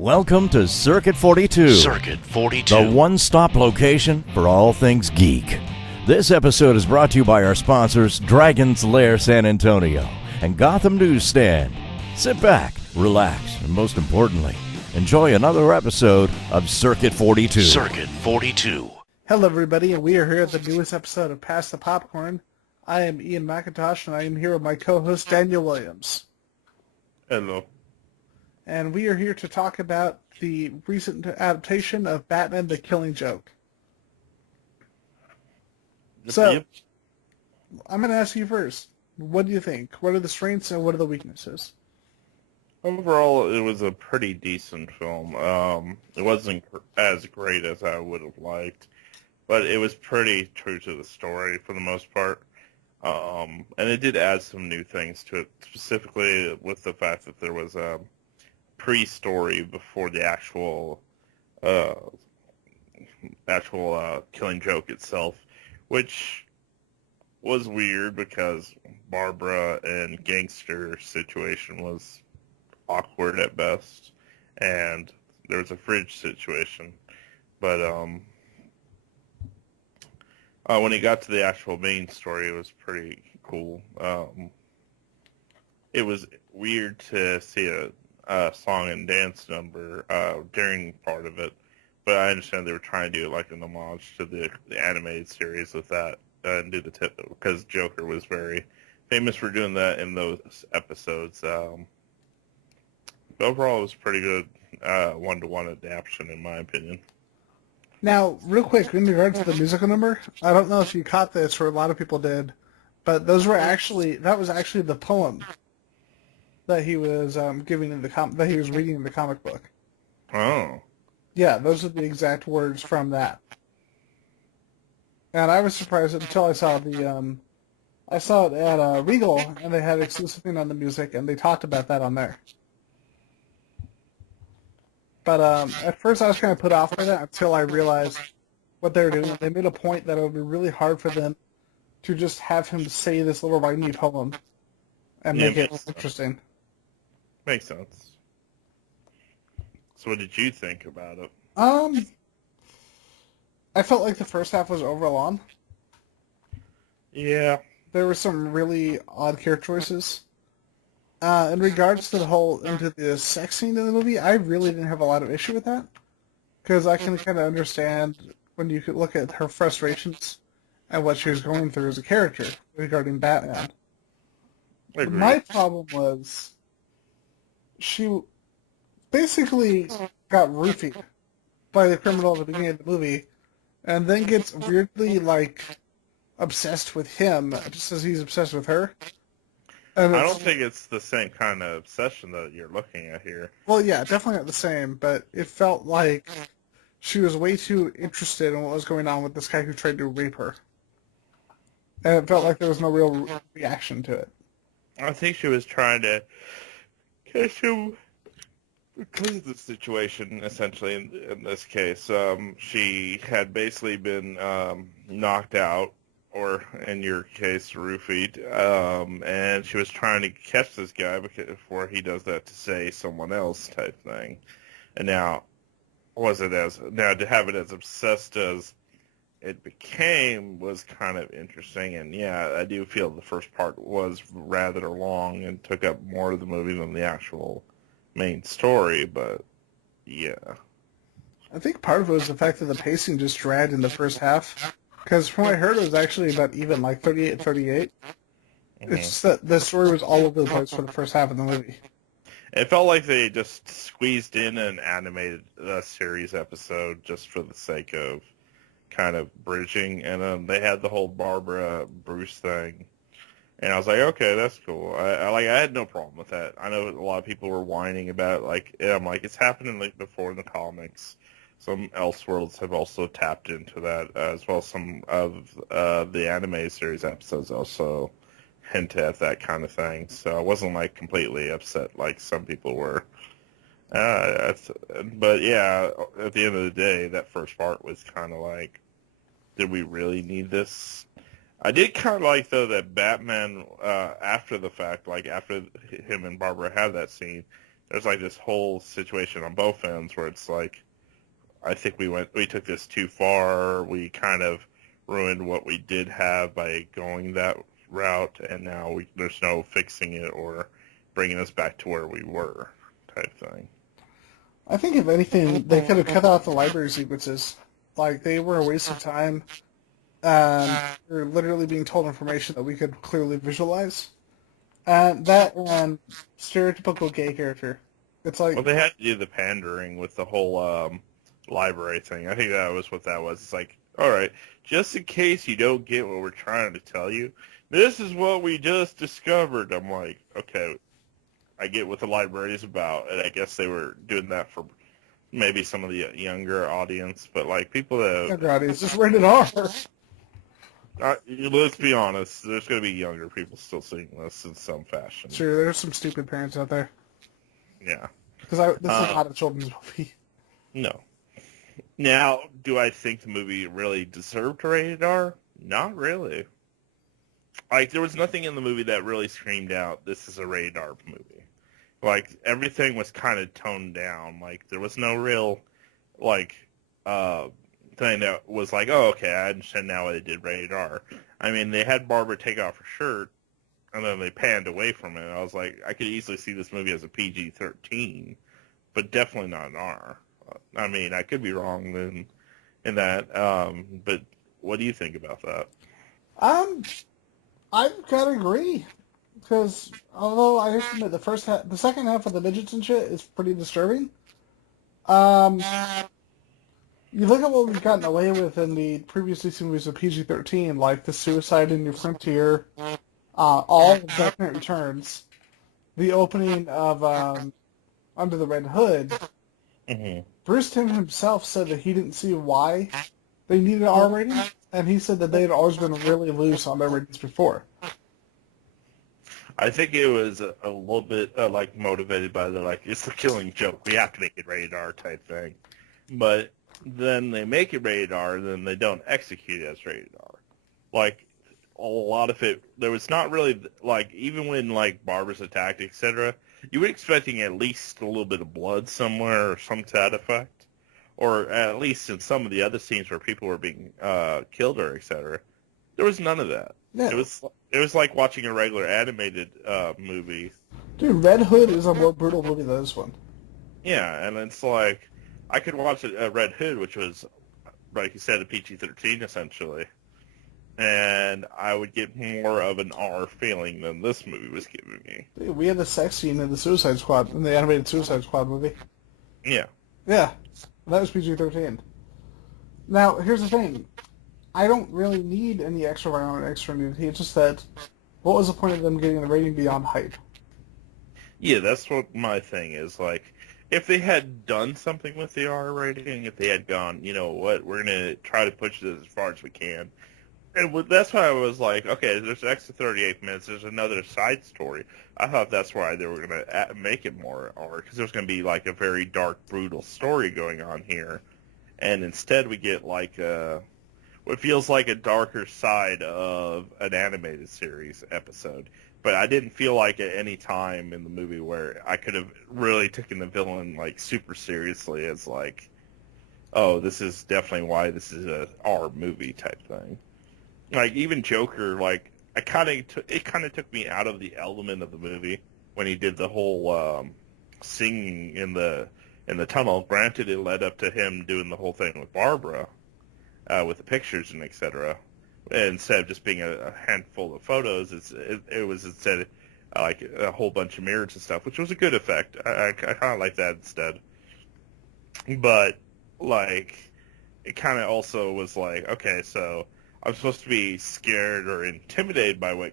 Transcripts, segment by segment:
Welcome to Circuit 42. Circuit 42. The one-stop location for all things geek. This episode is brought to you by our sponsors, Dragon's Lair San Antonio and Gotham Newsstand. Sit back, relax, and most importantly, enjoy another episode of Circuit 42. Circuit 42. Hello, everybody, and we are here at the newest episode of Pass the Popcorn. I am Ian McIntosh, and I am here with my co-host, Daniel Williams. Hello. And we are here to talk about the recent adaptation of Batman the Killing Joke. So, I'm going to ask you first. What do you think? What are the strengths and what are the weaknesses? Overall, it was a pretty decent film. It wasn't as great as I would have liked, but it was pretty true to the story for the most part. And it did add some new things to it, specifically with the fact that there was a pre-story before the actual Killing Joke itself, which was weird because Barbara and Gangster situation was awkward at best, and there was a fridge situation. But when it got to the actual main story, it was pretty cool. It was weird to see a song and dance number during part of it, but I understand they were trying to do it like an homage to the animated series with that, and do the tip, because Joker was very famous for doing that in those episodes. But overall, it was pretty good one-to-one adaptation, in my opinion. Now, real quick, in regards to the musical number, I don't know if you caught this, or a lot of people did, but that was actually the poem that he was reading in the comic book. Oh. Yeah, those are the exact words from that. And I was surprised until I saw I saw it at Regal, and they had exclusive thing on the music, and they talked about that on there. But at first I was kind of put off by that until I realized what they were doing. They made a point that it would be really hard for them to just have him say this little whiny poem and make it interesting. Makes sense. So what did you think about it? I felt like the first half was overlong. Yeah. There were some really odd character choices. In regards to the sex scene in the movie, I really didn't have a lot of issue with that. Because I can kind of understand when you could look at her frustrations and what she was going through as a character regarding Batman. My problem was she basically got roofied by the criminal at the beginning of the movie, and then gets weirdly, obsessed with him, just as he's obsessed with her. And I don't think it's the same kind of obsession that you're looking at here. Well, yeah, definitely not the same, but it felt like she was way too interested in what was going on with this guy who tried to rape her. And it felt like there was no real reaction to it. I think she was trying to catch him because of the situation, essentially, in this case. She had basically been knocked out, or in your case, roofied, and she was trying to catch this guy before he does that to say someone else type thing. And now, to have it as obsessed as it became was kind of interesting, and yeah, I do feel the first part was rather long and took up more of the movie than the actual main story, but yeah. I think part of it was the fact that the pacing just dragged in the first half, because from what I heard it was actually about even, 38-38. Mm-hmm. It's just that the story was all over the place for the first half of the movie. It felt like they just squeezed in an animated series episode just for the sake of kind of bridging, and they had the whole Barbara Bruce thing, and I was like, okay, that's cool. I had no problem with that. I know a lot of people were whining about it, and I'm like, it's happening before in the comics. Some Elseworlds have also tapped into that, as well as some of the anime series episodes also hint at that kind of thing. So I wasn't completely upset like some people were. But yeah, at the end of the day, that first part was kind of did we really need this? I did kind of like, though, that Batman, after the fact, after him and Barbara had that scene, there's like this whole situation on both ends where it's like, I think we took this too far. We kind of ruined what we did have by going that route, and now there's no fixing it or bringing us back to where we were, type thing. I think if anything, they could have cut out the library sequences. Like, they were a waste of time. We're literally being told information that we could clearly visualize. That and stereotypical gay character. It's like, Well, they had to do the pandering with the whole library thing. I think that was what that was. It's like, all right, just in case you don't get what we're trying to tell you, this is what we just discovered. I'm like, okay, I get what the library is about, and I guess they were doing that for maybe some of the younger audience, but like people that younger audience, just rated R. Let's be honest, there's going to be younger people still seeing this in some fashion. Sure, there's some stupid parents out there. Yeah. Because this is not a children's movie. No. Now, do I think the movie really deserved a rated R? Not really. Like, there was nothing in the movie that really screamed out, this is a rated R movie. Like, everything was kind of toned down. Like, there was no real, like, thing that was like, oh, okay, I understand now why they did rated R. I mean, they had Barbara take off her shirt, and then they panned away from it. I was like, I could easily see this movie as a PG-13, but definitely not an R. I mean, I could be wrong in that, but what do you think about that? I gotta agree. Because although I have to admit the second half of the midgets and shit is pretty disturbing. You look at what we've gotten away with in the previously seen movies of PG-13, like The Suicide in New Frontier, all of Dark Knight Returns, the opening of Under the Red Hood. Mm-hmm. Bruce Timm himself said that he didn't see why they needed an R rating, and he said that they had always been really loose on their ratings before. I think it was a little bit like motivated by it's the Killing Joke. We have to make it rated R type thing. But then they make it rated R, and then they don't execute it as rated R. Like, a lot of it, there was not really, like, even when, like, Barbara's attacked, etc., you were expecting at least a little bit of blood somewhere or some to that effect. Or at least in some of the other scenes where people were being killed or etc. There was none of that. Yeah. It was like watching a regular animated movie. Dude, Red Hood is a more brutal movie than this one. Yeah, and it's like, I could watch a Red Hood, which was, like you said, a PG-13 essentially, and I would get more of an R feeling than this movie was giving me. Dude, we had the sex scene in the Suicide Squad, in the animated Suicide Squad movie. Yeah. Yeah, that was PG-13. Now, here's the thing. I don't really need any extra violence, extra nudity. It's just that, what was the point of them getting the rating beyond hype? Yeah, that's what my thing is. Like, if they had done something with the R rating, if they had gone, you know what, we're going to try to push this as far as we can. And that's why I was like, okay, there's an extra 38 minutes. There's another side story. I thought that's why they were going to make it more R, because there's going to be, like, a very dark, brutal story going on here. And instead we get, like, what feels like a darker side of an animated series episode. But I didn't feel like at any time in the movie where I could have really taken the villain, like, super seriously as, like, oh, this is definitely why this is a R movie type thing. Like, even Joker, like, it kind of took me out of the element of the movie when he did the whole singing in the tunnel. Granted, it led up to him doing the whole thing with Barbara, with the pictures and etc. Instead of just being a handful of photos, it was instead like a whole bunch of mirrors and stuff, which was a good effect. I kind of like that instead. But, like, it kind of also was like, okay, so I'm supposed to be scared or intimidated by what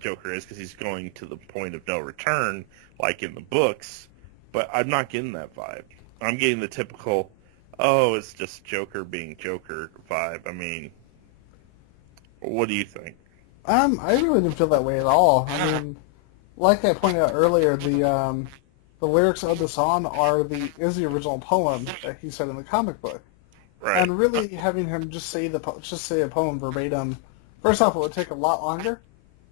Joker is because he's going to the point of no return, like in the books, but I'm not getting that vibe. I'm getting the typical, oh, it's just Joker being Joker vibe. I mean, what do you think? I really didn't feel that way at all. I mean, like I pointed out earlier, the lyrics of the song is the original poem that he said in the comic book. Right. And really having him just say a poem verbatim, first off, it would take a lot longer.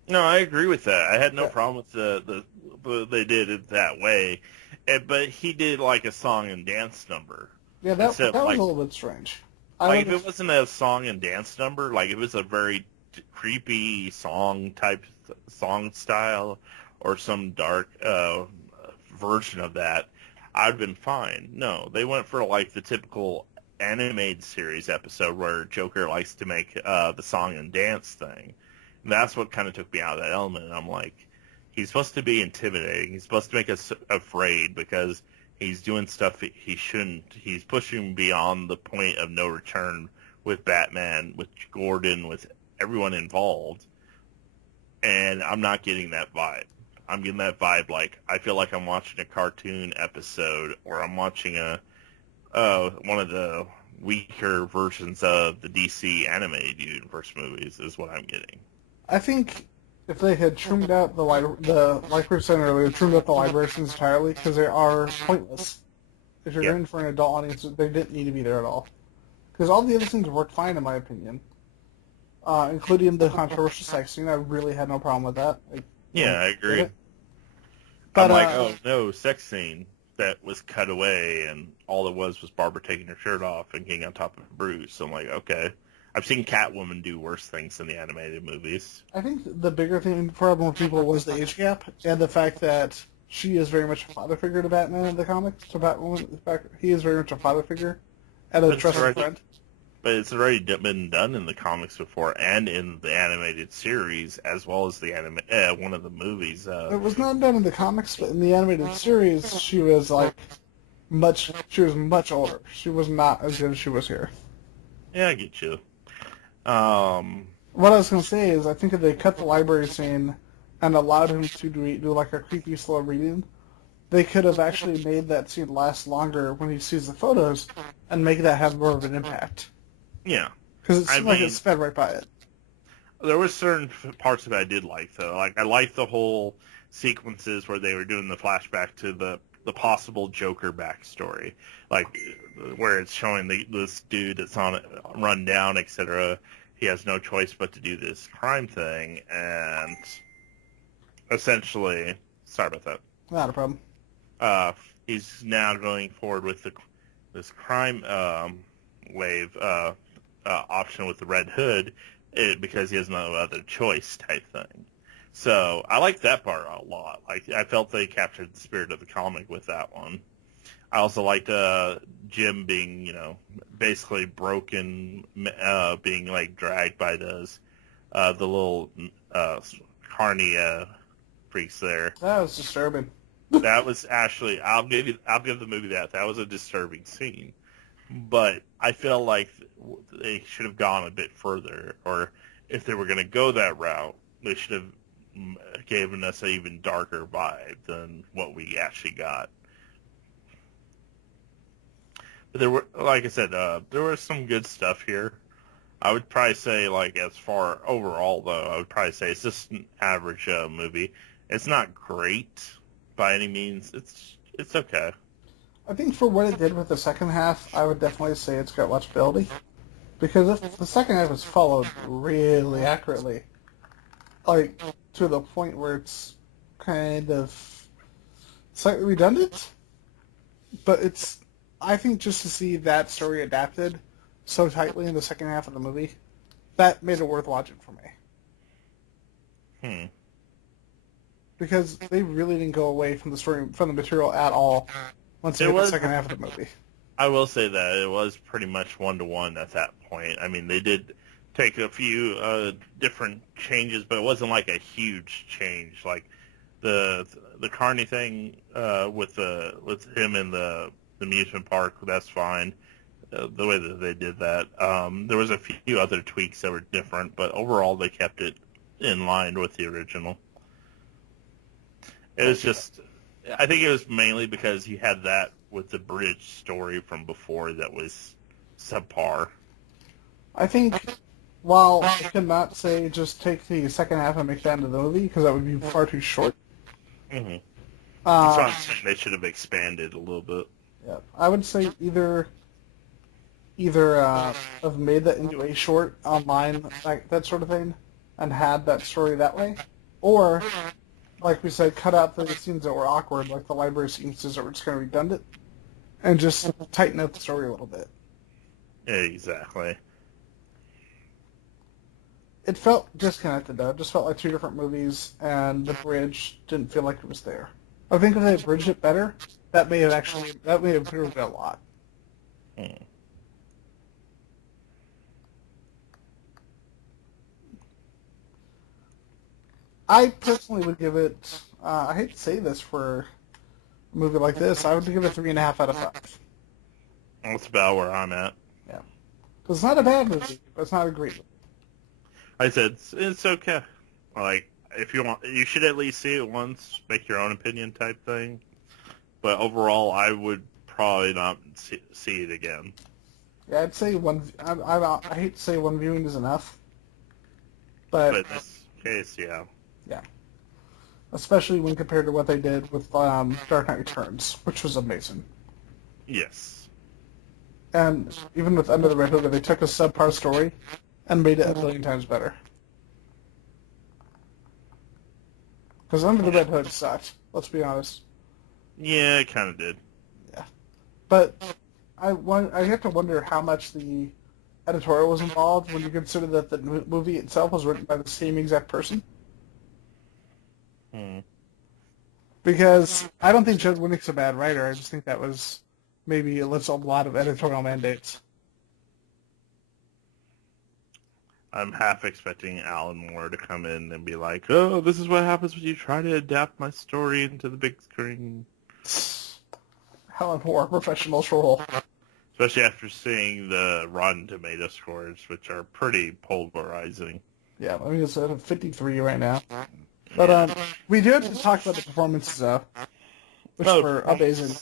No, I agree with that. I had no problem with the they did it that way. But he did like a song and dance number. Yeah, that Instead was of, a like, little bit strange. like if it wasn't a song and dance number, like it was a very creepy song style, or some dark version of that, I'd have been fine. No, they went for like the typical animated series episode where Joker likes to make the song and dance thing. And that's what kind of took me out of that element. And I'm like, he's supposed to be intimidating. He's supposed to make us afraid because he's doing stuff he shouldn't. He's pushing beyond the point of no return with Batman, with Gordon, with everyone involved. And I'm not getting that vibe. I'm getting that vibe like I feel like I'm watching a cartoon episode, or I'm watching one of the weaker versions of the DC animated universe movies is what I'm getting. I think if they had trimmed out like we were saying earlier, trimmed out the libations entirely, because they are pointless. If you're in for an adult audience, they didn't need to be there at all. Because all the other things worked fine, in my opinion. Including the controversial sex scene. I really had no problem with that. I agree. But, I'm like, oh no, sex scene that was cut away, and all it was Barbara taking her shirt off and getting on top of Bruce. So I'm like, okay. I've seen Catwoman do worse things in the animated movies. I think the bigger problem with people was the age gap, and the fact that she is very much a father figure to Batman in the comics. To Batwoman, he is very much a father figure and a trusted friend. But it's already been done in the comics before, and in the animated series, as well as the one of the movies. It was not done in the comics, but in the animated series, she was much older. She was not as good as she was here. Yeah, I get you. What I was going to say is, I think if they cut the library scene and allowed him to do like a creepy slow reading, they could have actually made that scene last longer when he sees the photos and make that have more of an impact. Yeah. Because it seemed like it sped right by it. There were certain parts of it I did like, though. Like, I liked the whole sequences where they were doing the flashback to the possible Joker backstory. Like, where it's showing this dude that's on it, run down, etc. He has no choice but to do this crime thing, and essentially, sorry about that. Not a problem. He's now going forward with this crime wave option with the Red Hood because he has no other choice type thing. So I like that part a lot. Like, I felt they captured the spirit of the comic with that one. I also liked Jim being, basically broken, being like dragged by the little carny freaks there. That was disturbing. That was actually, I'll give the movie that. That was a disturbing scene. But I feel like they should have gone a bit further, or if they were going to go that route, they should have given us an even darker vibe than what we actually got. But there were, like I said, there was some good stuff here. I would probably say, like, as far overall, though, I would probably say it's just an average movie. It's not great by any means. It's okay. I think for what it did with the second half, I would definitely say it's got watchability. Because if the second half is followed really accurately, like, to the point where it's kind of slightly redundant, but it's, I think just to see that story adapted so tightly in the second half of the movie, that made it worth watching for me. Because they really didn't go away from the story, from the material at all once they hit the second half of the movie. I will say that it was pretty much 1-to-1 at that point. I mean, they did take a few different changes, but it wasn't like a huge change. Like the Carney thing with him in the amusement park, that's fine. The way that they did that, there was a few other tweaks that were different, but overall they kept it in line with the original. It was just, I think it was mainly because you had that with the bridge story from before that was subpar. I think, while I could not say just take the second half and make that into the movie, because that would be far too short. Mm-hmm. So I'm saying they should have expanded a little bit. Yeah, I would say either have made that into a short online, like that sort of thing, and had that story that way, or like we said, cut out the scenes that were awkward, like the library sequences that were just kind of redundant, and just tighten up the story a little bit. Exactly. It felt disconnected, though. It just felt like two different movies, and the bridge didn't feel like it was there. I think if they had bridged it better, that may have improved it a lot. Hmm. I personally would give it, I hate to say this for a movie like this, I would give it 3.5 out of 5. That's about where I'm at. Yeah. Because it's not a bad movie, but it's not a great movie. I said it's okay. Like, if you want, you should at least see it once, make your own opinion type thing. But overall, I would probably not see it again. Yeah, I'd say I hate to say one viewing is enough. But in this case, yeah. Yeah. Especially when compared to what they did with Dark Knight Returns, which was amazing. Yes. And even with Under the Red Hood, they took a subpar story and made it a billion times better. Because Under the Red Hood sucked, let's be honest. Yeah, it kind of did. Yeah. But I have to wonder how much the editorial was involved when you consider that the movie itself was written by the same exact person. Because I don't think Judd Winnick's a bad writer. I just think that was maybe a lot of editorial mandates. I'm half expecting Alan Moore to come in and be like, "Oh, this is what happens when you try to adapt my story into the big screen." Alan Moore, professional troll. Especially after seeing the Rotten Tomato scores, which are pretty polarizing. Yeah, I mean, it's at 53 right now. But we do have to talk about the performances, though, which were amazing.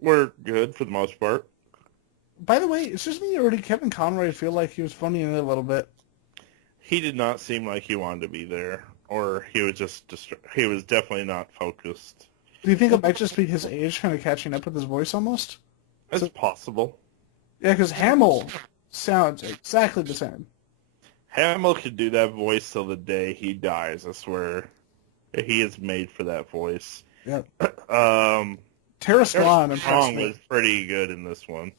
Were good for the most part. By the way, it's just me or did Kevin Conroy feel like he was funny in it a little bit? He did not seem like he wanted to be there, or he was just he was definitely not focused. Do you think it might just be his age kind of catching up with his voice almost? It's possible. Yeah, because Hamill sounds exactly the same. Hamill could do that voice till the day he dies, I swear. He is made for that voice. Yeah. Tara Strong was pretty good in this one.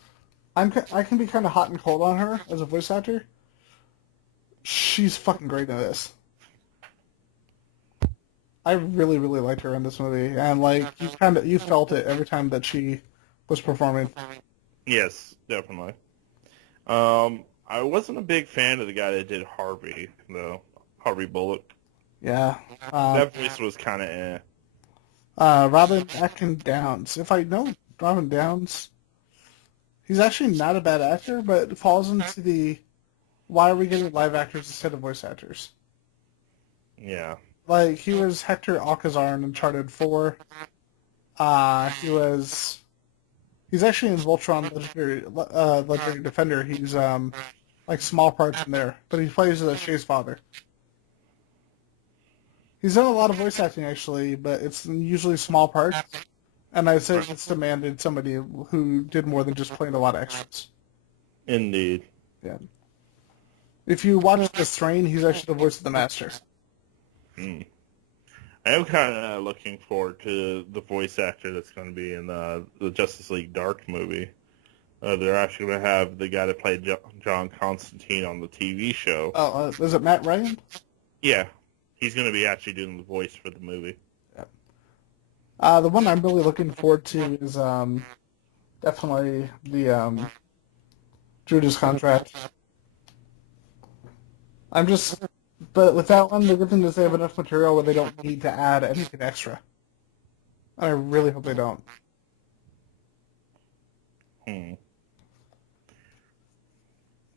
I can be kind of hot and cold on her as a voice actor. She's fucking great in this. I really, really liked her in this movie, and like you felt it every time that she was performing. Yes, definitely. I wasn't a big fan of the guy that did Harvey, though. Harvey Bullock. Yeah. That voice was kind of eh. Robin Atkins Downs. If I know Robin Downs, he's actually not a bad actor, but falls into the why are we getting live actors instead of voice actors? Yeah. Like, he was Hector Alcazar in Uncharted 4. He's actually in Voltron Legendary Defender. He's, like, small parts in there, but he plays Shay's father. He's done a lot of voice acting, actually, but it's usually small parts, and I'd say it's demanded somebody who did more than just playing a lot of extras. Indeed. Yeah. If you watch The Strain, he's actually the voice of the Master. I am kind of looking forward to the voice actor that's going to be in the Justice League Dark movie. They're actually going to have the guy that played John Constantine on the TV show. Oh, is it Matt Ryan? Yeah. He's going to be actually doing the voice for the movie. Yeah. The one I'm really looking forward to is definitely the Judas Contract. But with that one, the good thing is they have enough material where they don't need to add anything extra. And I really hope they don't.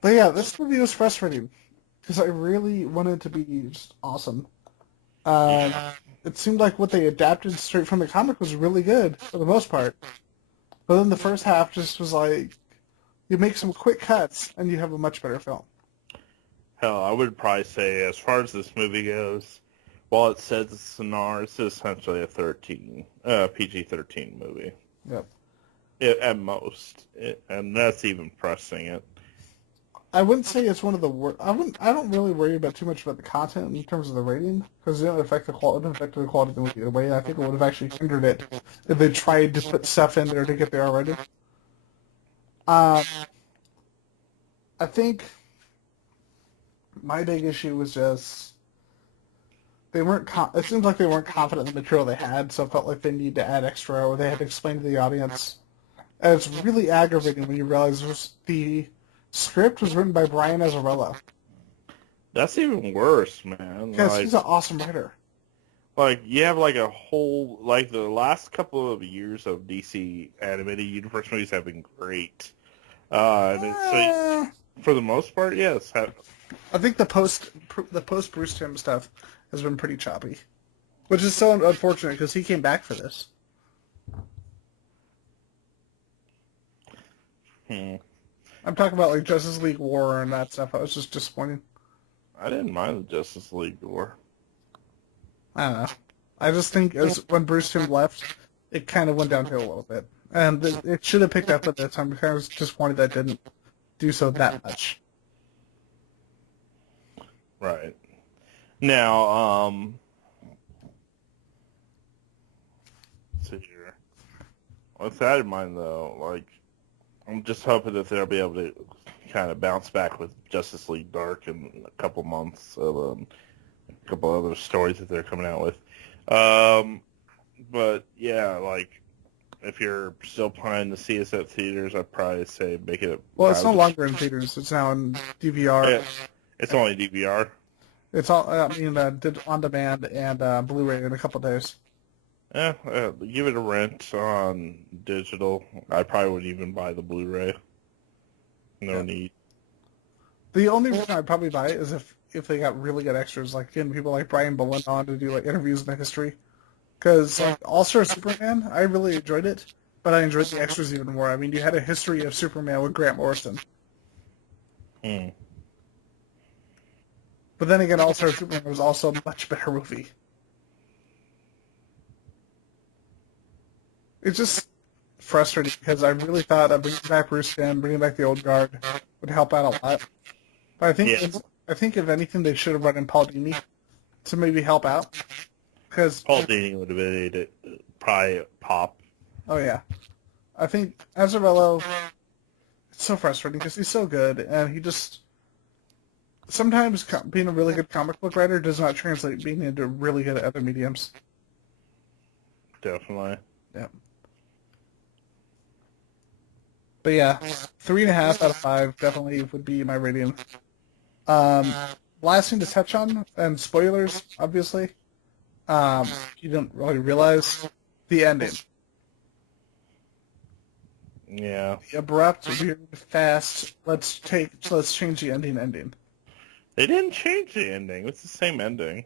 But yeah, this movie was frustrating because I really wanted it to be just awesome. It seemed like what they adapted straight from the comic was really good for the most part. But then the first half just was like, you make some quick cuts and you have a much better film. Hell, I would probably say, as far as this movie goes, while it says it's an R, it's essentially a PG-13 movie. Yep. At most. And that's even pressing it. I wouldn't say it's one of the worst. I don't really worry about too much about the content in terms of the rating because it didn't affect the quality. It didn't affect the quality of the movie either way. I think it would have actually hindered it if they tried to put stuff in there to get the R rating. I think my big issue was just they weren't. It seems like they weren't confident in the material they had, so it felt like they need to add extra or they had to explain to the audience. And it's really aggravating when you realize the script was written by Brian Azzarello. That's even worse, man. Because he's an awesome writer. Like, you have, like, a whole... Like, the last couple of years of DC animated universe movies have been great. So, for the most part, yes. I think the post Bruce Timm stuff has been pretty choppy. Which is so unfortunate, because he came back for this. I'm talking about like Justice League War and that stuff. I was just disappointed. I didn't mind the Justice League War. I don't know. I just think when Bruce Timm left, it kind of went downhill a little bit. And it should have picked up at that time. I was disappointed that it didn't do so that much. Right. Now, let's see here. With that in mind, though, like, I'm just hoping that they'll be able to kind of bounce back with Justice League Dark in a couple months of a couple other stories that they're coming out with. But yeah, like if you're still planning to see us at theaters, I'd probably say make it. Well, it's no longer in theaters. It's now in DVR. It's only DVR. It's all did on demand and Blu-ray in a couple days. Yeah, give it a rent on digital. I probably wouldn't even buy the Blu-ray. No need. The only reason I'd probably buy it is if they got really good extras, like getting people like Brian Bolland on to do like interviews in the history. Because like All-Star Superman, I really enjoyed it, but I enjoyed the extras even more. I mean, you had a history of Superman with Grant Morrison. Hmm. But then again, All-Star Superman was also a much better movie. It's just frustrating because I really thought bringing back Bruce Timm, bringing back the old guard would help out a lot. But I think if anything, they should have brought in Paul Dini to maybe help out. Because Paul Dini would have made it probably pop. Oh yeah, I think Azzarello. It's so frustrating because he's so good, and he just sometimes being a really good comic book writer does not translate being into really good other mediums. Definitely. Yeah. But yeah, 3.5 out of 5 definitely would be my rating. Last thing to touch on, and spoilers, obviously. You didn't really realize the ending. Yeah. The abrupt, weird, fast. Let's change the ending. They didn't change the ending. It's the same ending.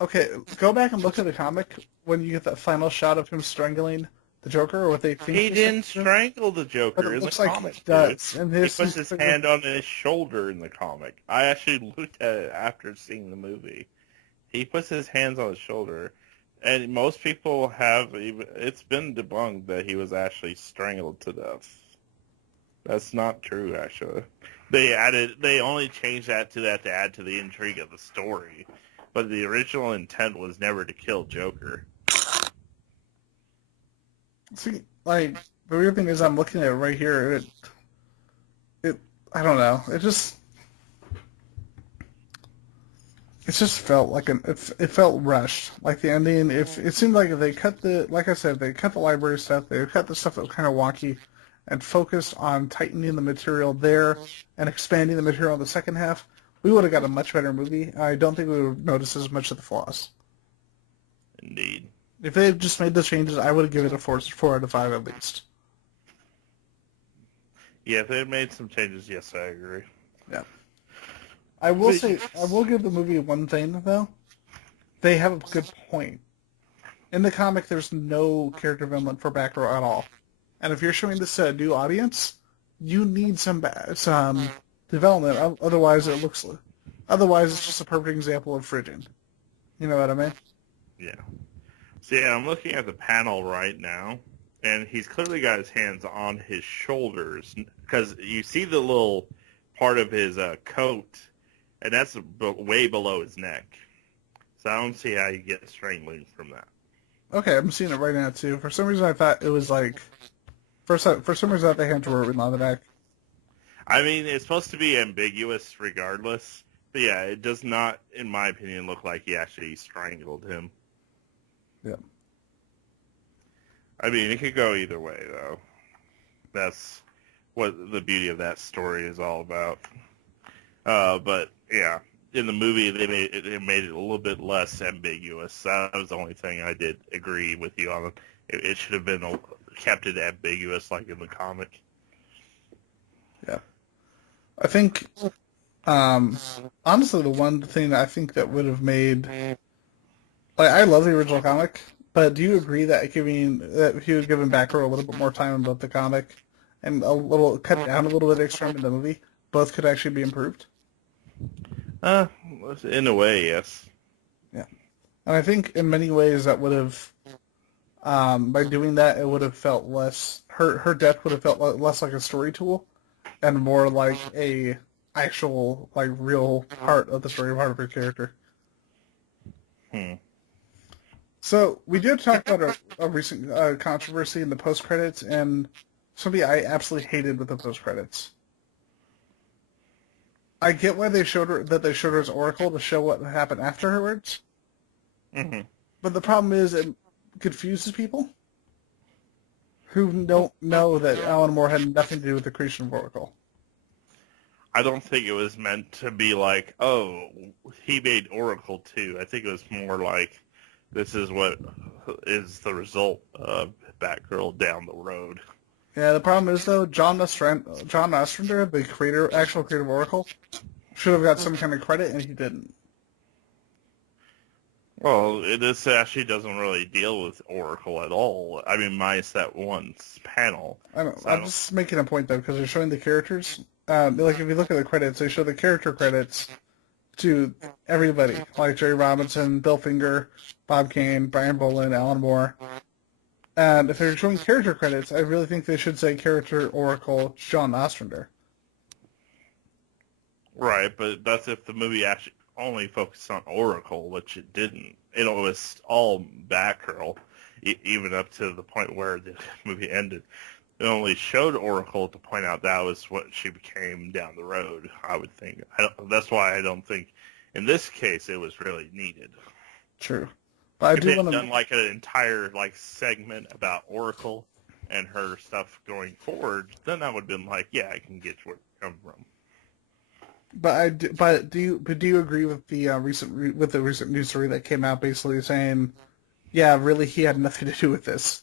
Okay, go back and look at the comic when you get that final shot of him strangling the Joker, or what they think. He didn't strangle the Joker but it in looks the like comic. He does. And he puts his hand on his shoulder in the comic. I actually looked at it after seeing the movie. He puts his hands on his shoulder, and most people have. It's been debunked that he was actually strangled to death. That's not true, actually. They only changed that to add to the intrigue of the story, but the original intent was never to kill Joker. See, like, the weird thing is I'm looking at it right here. I don't know. It just felt like it felt rushed. Like the ending, it seemed like if they cut like I said, they cut the library stuff, they cut the stuff that was kind of wonky, and focused on tightening the material there and expanding the material in the second half, we would have got a much better movie. I don't think we would have noticed as much of the flaws. Indeed. If they had just made the changes, I would have given it a 4 out of 5 at least. Yeah, if they had made some changes, yes, I agree. Yeah. I will give the movie one thing, though. They have a good point. In the comic, there's no character development for Batgirl at all. And if you're showing this to a new audience, you need some development. Otherwise, it's just a perfect example of fridging. You know what I mean? Yeah. So yeah, I'm looking at the panel right now, and he's clearly got his hands on his shoulders because you see the little part of his coat, and that's way below his neck. So I don't see how you get strangling from that. Okay, I'm seeing it right now too. For some reason, I thought it was like for some reason I thought they had to wear it on the neck. I mean, it's supposed to be ambiguous regardless, but yeah, it does not, in my opinion, look like he actually strangled him. Yeah. I mean, it could go either way, though. That's what the beauty of that story is all about. But yeah, in the movie, they made it a little bit less ambiguous. That was the only thing I did agree with you on. It should have been kept it ambiguous, like in the comic. Yeah. I think, honestly, the one thing that I think that would have made, like, I love the original comic, but do you agree that that he was given Batgirl a little bit more time about the comic and cut down a little bit extra in the movie, both could actually be improved? In a way, yes. Yeah. And I think in many ways that would have, by doing that, it would have felt less, her death would have felt less like a story tool and more like a actual, like, real part of the story, part of her character. So we did talk about a recent controversy in the post-credits, and something I absolutely hated with the post-credits. I get why they showed her as Oracle to show what happened afterwards. Mm-hmm. But the problem is it confuses people who don't know that Alan Moore had nothing to do with the creation of Oracle. I don't think it was meant to be like, oh, he made Oracle too. I think it was more like, this is what is the result of Batgirl down the road. Yeah, the problem is, though, John Ostrander, the actual creator of Oracle, should have got some kind of credit, and he didn't. Well, this actually doesn't really deal with Oracle at all. I mean, minus that one panel. I'm just making a point, though, because they're showing the characters. Like, if you look at the credits, they show the character credits to everybody, like Jerry Robinson, Bill Finger, Bob Kane, Brian Boland, Alan Moore. And if they're showing character credits, I really think they should say character Oracle John Ostrander. Right, but that's if the movie actually only focused on Oracle, which it didn't. It was all Batgirl, even up to the point where the movie ended. It only showed Oracle to point out that was what she became down the road, I would think. That's why I don't think, in this case, it was really needed. True. But if they'd done like an entire segment about Oracle and her stuff going forward, then I would have been like, yeah, I can get where it comes from. But do you agree with the recent news story that came out, basically saying, yeah, really, he had nothing to do with this.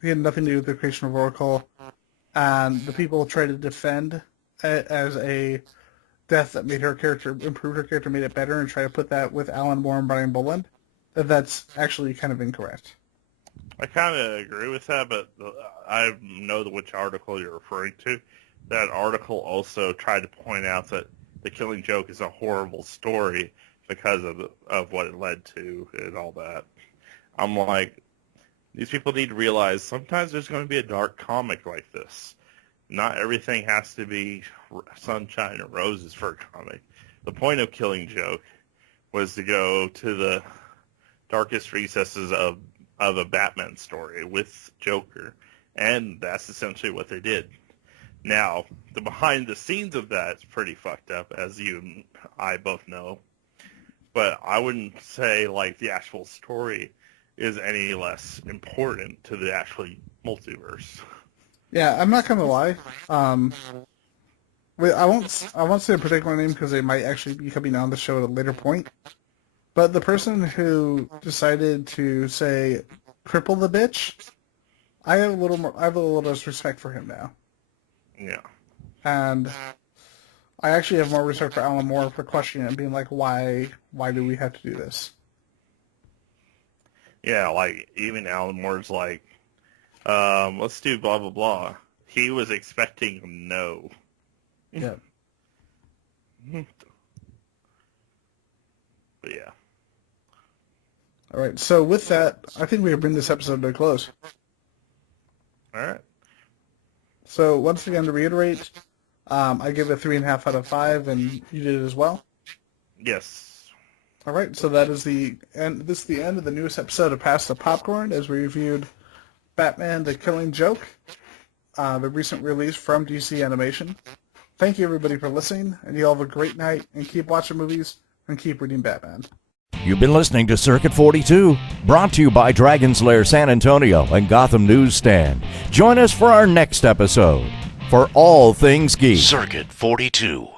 He had nothing to do with the creation of Oracle, and the people try to defend it as a death that made her character, improved her character, made it better, and try to put that with Alan Moore and Brian Boland. That's actually kind of incorrect. I kind of agree with that, but I know which article you're referring to. That article also tried to point out that The Killing Joke is a horrible story because of what it led to and all that. I'm like, these people need to realize sometimes there's going to be a dark comic like this. Not everything has to be sunshine and roses for a comic. The point of Killing Joke was to go to the darkest recesses of a Batman story with Joker, and that's essentially what they did. Now, the behind the scenes of that is pretty fucked up, as you and I both know, but I wouldn't say the actual story is any less important to the actual multiverse. Yeah, I'm not gonna lie. I won't say a particular name because they might actually be coming on the show at a later point. But the person who decided to say "cripple the bitch," I have a little less respect for him now. Yeah. And I actually have more respect for Alan Moore for questioning it and being like, why do we have to do this? Yeah, even Alan Moore's let's do blah, blah, blah. He was expecting a no. Yeah. But yeah. All right, so with that, I think we can bring this episode to a close. All right. So once again, to reiterate, I give it 3.5 out of 5, and you did it as well. Yes. All right, so that is the end. This is the end of the newest episode of Pass the Popcorn, as we reviewed Batman: The Killing Joke, the recent release from DC Animation. Thank you, everybody, for listening, and you all have a great night, and keep watching movies, and keep reading Batman. You've been listening to Circuit 42, brought to you by Dragon's Lair San Antonio and Gotham Newsstand. Join us for our next episode. For all things geek. Circuit 42.